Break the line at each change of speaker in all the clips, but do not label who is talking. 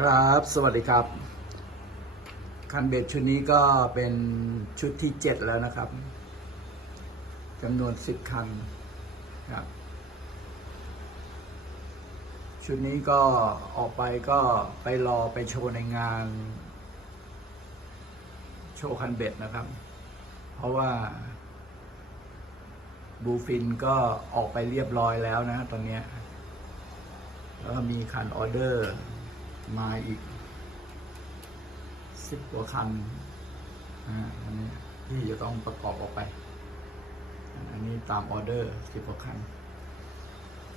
ครับ สวัสดีครับ คันเบ็ดชุดนี้ก็เป็นชุดที่เจ็ดแล้วนะครับจำนวนสิบคันครับ ชุดนี้ก็ออกไปก็ไปรอไปโชว์ในงาน โชว์คันเบ็ดนะครับ เพราะว่าบูฟินก็ออกไปเรียบร้อยแล้วนะตอนนี้แล้วมีคันออเดอร์ มาอีกสิบกว่าคันอันนี้ที่จะต้องประกอบออกไป อันนี้ตามออเดอร์สิบกว่าคัน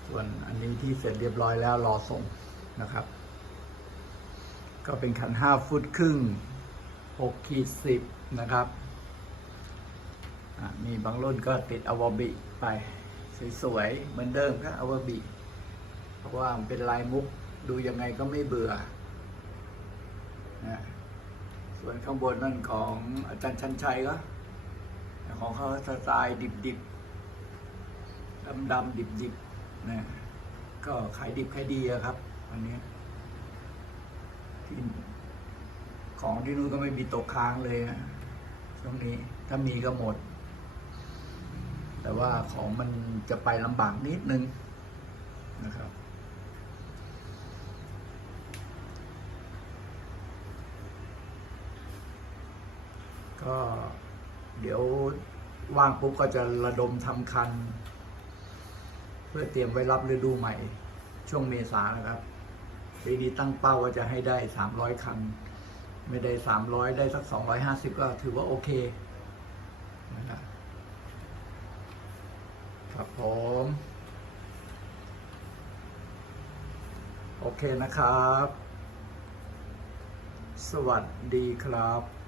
ส่วนอันนี้ที่เสร็จเรียบร้อยแล้วรอส่งนะครับ ก็เป็นคันห้าฟุตครึ่งหกขีดสิบนะครับ มีบางรุ่นก็ติดอวบิไป สวยๆ เหมือนเดิมก็อวบิ เพราะว่ามันเป็นลายมุก ดูยังไงก็ไม่เบื่อนะส่วนข้างบนนั่นของอาจารย์ชันชัยก็ ของเขาสไตล์ดิบดิบดำดำดิบดิบๆนะก็ขายดิบขายดีอะครับอันนี้ที่ของที่นู่นก็ไม่มีตกค้างเลยนะช่วงนี้ถ้ามีก็หมด แต่ว่าของมันจะไปลำบากนิดนึงนะครับ ก็เดี๋ยวว่างปุ๊บก็จะระดมทำคัน เพื่อเตรียมไว้รับฤดูใหม่ ช่วงเมษานะครับปีนี้ตั้งเป้าว่าจะให้ได้สามร้อยคัน ไม่ได้สามร้อยได้สักสองร้อยห้าสิบก็ถือว่าโอเคนะครับครับผม โอเคนะครับ สวัสดีครับ